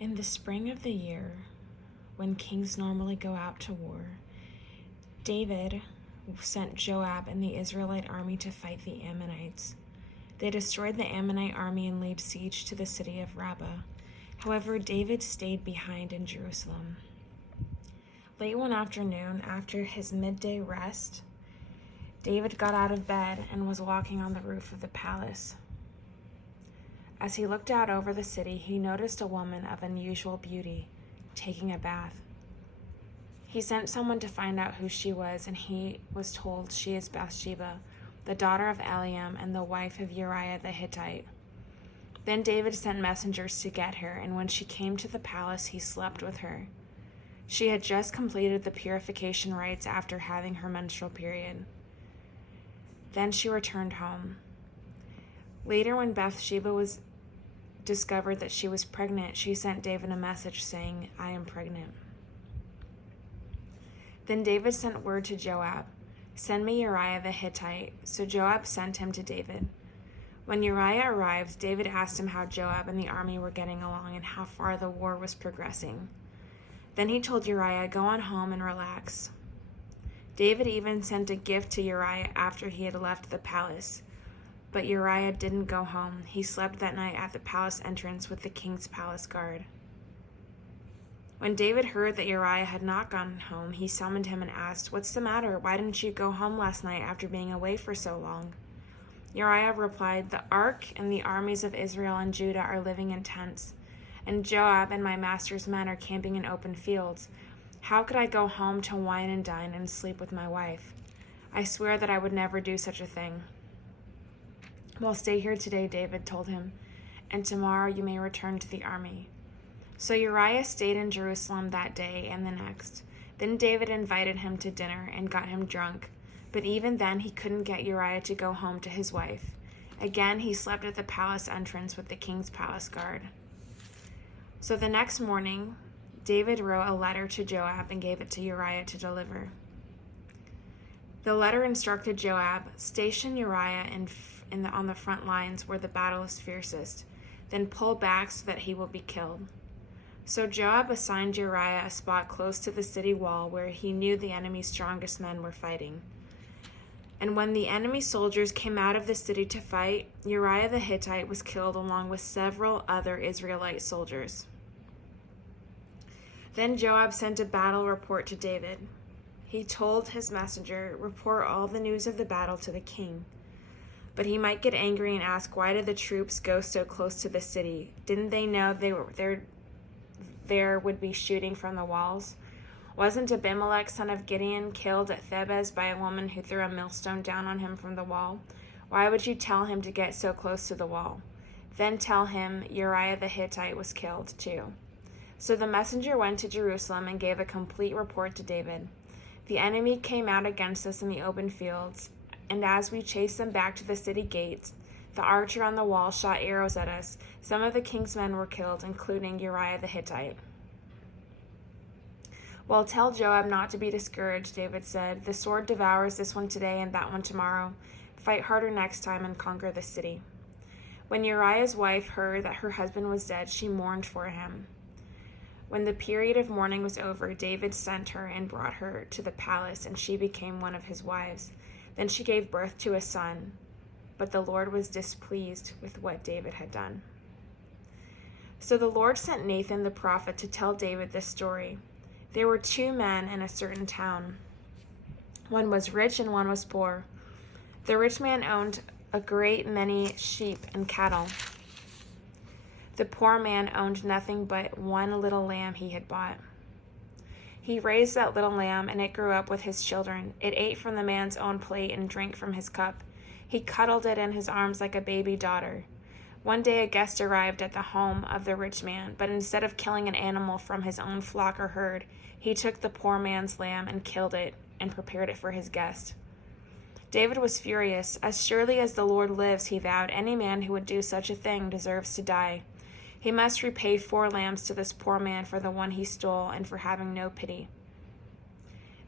In the spring of the year, when kings normally go out to war, David sent Joab and the Israelite army to fight the Ammonites. They destroyed the Ammonite army and laid siege to the city of Rabbah. However, David stayed behind in Jerusalem. Late one afternoon, after his midday rest, David got out of bed and was walking on the roof of the palace. As he looked out over the city, he noticed a woman of unusual beauty taking a bath. He sent someone to find out who she was, and he was told she is Bathsheba, the daughter of Eliam and the wife of Uriah the Hittite. Then David sent messengers to get her, and when she came to the palace, he slept with her. She had just completed the purification rites after having her menstrual period. Then she returned home. Later, when Bathsheba was discovered that she was pregnant, she sent David a message saying, "I am pregnant." Then David sent word to Joab, "Send me Uriah the Hittite." So Joab sent him to David. When Uriah arrived, David asked him how Joab and the army were getting along and how far the war was progressing. Then he told Uriah, "Go on home and relax." David even sent a gift to Uriah after he had left the palace. But Uriah didn't go home. He slept that night at the palace entrance with the king's palace guard. When David heard that Uriah had not gone home, he summoned him and asked, "What's the matter? Why didn't you go home last night after being away for so long?" Uriah replied, "The ark and the armies of Israel and Judah are living in tents, and Joab and my master's men are camping in open fields. How could I go home to wine and dine and sleep with my wife? I swear that I would never do such a thing." "Well, stay here today," David told him, "and tomorrow you may return to the army." So Uriah stayed in Jerusalem that day and the next. Then David invited him to dinner and got him drunk. But even then he couldn't get Uriah to go home to his wife. Again he slept at the palace entrance with the king's palace guard. So the next morning, David wrote a letter to Joab and gave it to Uriah to deliver. The letter instructed Joab, "Station Uriah on the front lines where the battle is fiercest, then pull back so that he will be killed." So Joab assigned Uriah a spot close to the city wall where he knew the enemy's strongest men were fighting. And when the enemy soldiers came out of the city to fight, Uriah the Hittite was killed along with several other Israelite soldiers. Then Joab sent a battle report to David. He told his messenger, "Report all the news of the battle to the king." But he might get angry and ask, "Why did the troops go so close to the city? Didn't they know there would be shooting from the walls? Wasn't Abimelech, son of Gideon, killed at Thebez by a woman who threw a millstone down on him from the wall? Why would you tell him to get so close to the wall? Then tell him Uriah the Hittite was killed too." So the messenger went to Jerusalem and gave a complete report to David. "The enemy came out against us in the open fields, and as we chased them back to the city gates, the archer on the wall shot arrows at us. Some of the king's men were killed, including Uriah the Hittite." "Well, tell Joab not to be discouraged," David said. "The sword devours this one today and that one tomorrow. Fight harder next time and conquer the city." When Uriah's wife heard that her husband was dead, she mourned for him. When the period of mourning was over, David sent her and brought her to the palace, and she became one of his wives. Then she gave birth to a son, but the Lord was displeased with what David had done. So the Lord sent Nathan the prophet to tell David this story. There were two men in a certain town. One was rich and one was poor. The rich man owned a great many sheep and cattle. The poor man owned nothing but one little lamb he had bought. He raised that little lamb, and it grew up with his children. It ate from the man's own plate and drank from his cup. He cuddled it in his arms like a baby daughter. One day a guest arrived at the home of the rich man, but instead of killing an animal from his own flock or herd, he took the poor man's lamb and killed it and prepared it for his guest. David was furious. "As surely as the Lord lives," he vowed, "any man who would do such a thing deserves to die. He must repay 4 lambs to this poor man for the one he stole and for having no pity."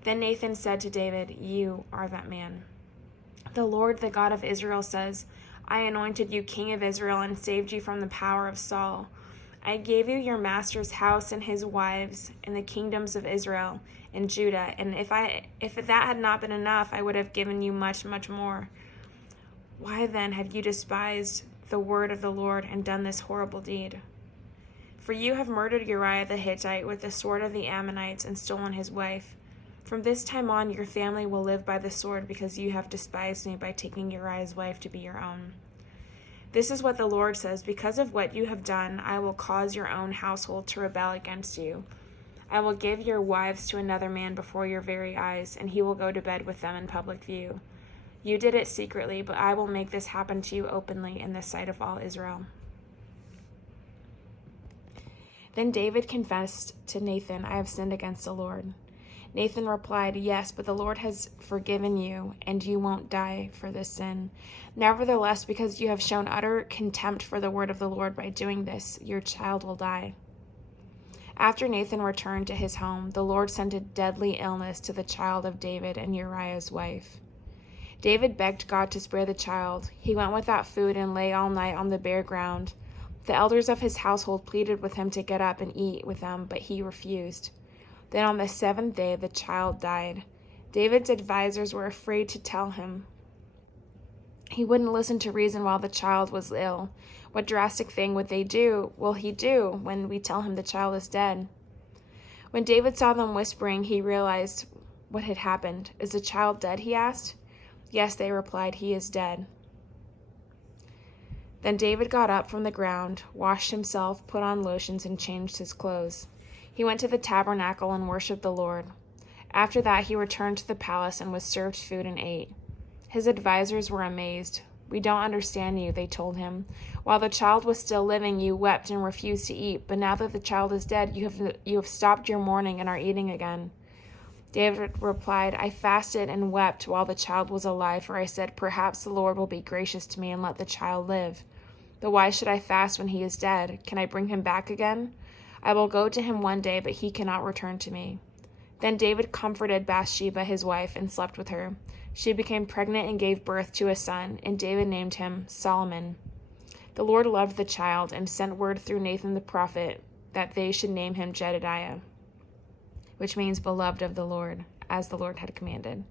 Then Nathan said to David, "You are that man. The Lord, the God of Israel, says, I anointed you king of Israel and saved you from the power of Saul. I gave you your master's house and his wives and the kingdoms of Israel and Judah, and if that had not been enough, I would have given you much, much more. Why then have you despised the word of the Lord and done this horrible deed? For you have murdered Uriah the Hittite with the sword of the Ammonites and stolen his wife. From this time on, your family will live by the sword because you have despised me by taking Uriah's wife to be your own. This is what the Lord says, because of what you have done, I will cause your own household to rebel against you. I will give your wives to another man before your very eyes, and he will go to bed with them in public view. You did it secretly, but I will make this happen to you openly in the sight of all Israel. Then David confessed to Nathan, I have sinned against the Lord. Nathan replied, yes, but the Lord has forgiven you, and you won't die for this sin. Nevertheless, because you have shown utter contempt for the word of the Lord by doing this, your child will die. After Nathan returned to his home, the Lord sent a deadly illness to the child of David and Uriah's wife. David begged God to spare the child. He went without food and lay all night on the bare ground. The elders of his household pleaded with him to get up and eat with them, but he refused. Then on the seventh day, the child died. David's advisors were afraid to tell him. He wouldn't listen to reason while the child was ill. What drastic thing will he do when we tell him the child is dead? When David saw them whispering, he realized what had happened. Is the child dead? He asked. Yes, they replied, he is dead. Then David got up from the ground, washed himself, put on lotions, and changed his clothes. He went to the tabernacle and worshipped the Lord. After that, he returned to the palace and was served food and ate. His advisors were amazed. We don't understand you, they told him. While the child was still living, you wept and refused to eat, but now that the child is dead, you have stopped your mourning and are eating again. David replied, I fasted and wept while the child was alive, for I said, perhaps the Lord will be gracious to me and let the child live. But why should I fast when he is dead? Can I bring him back again? I will go to him one day, but he cannot return to me. Then David comforted Bathsheba, his wife, and slept with her. She became pregnant and gave birth to a son, and David named him Solomon. The Lord loved the child and sent word through Nathan the prophet that they should name him Jedediah, which means beloved of the Lord, as the Lord had commanded.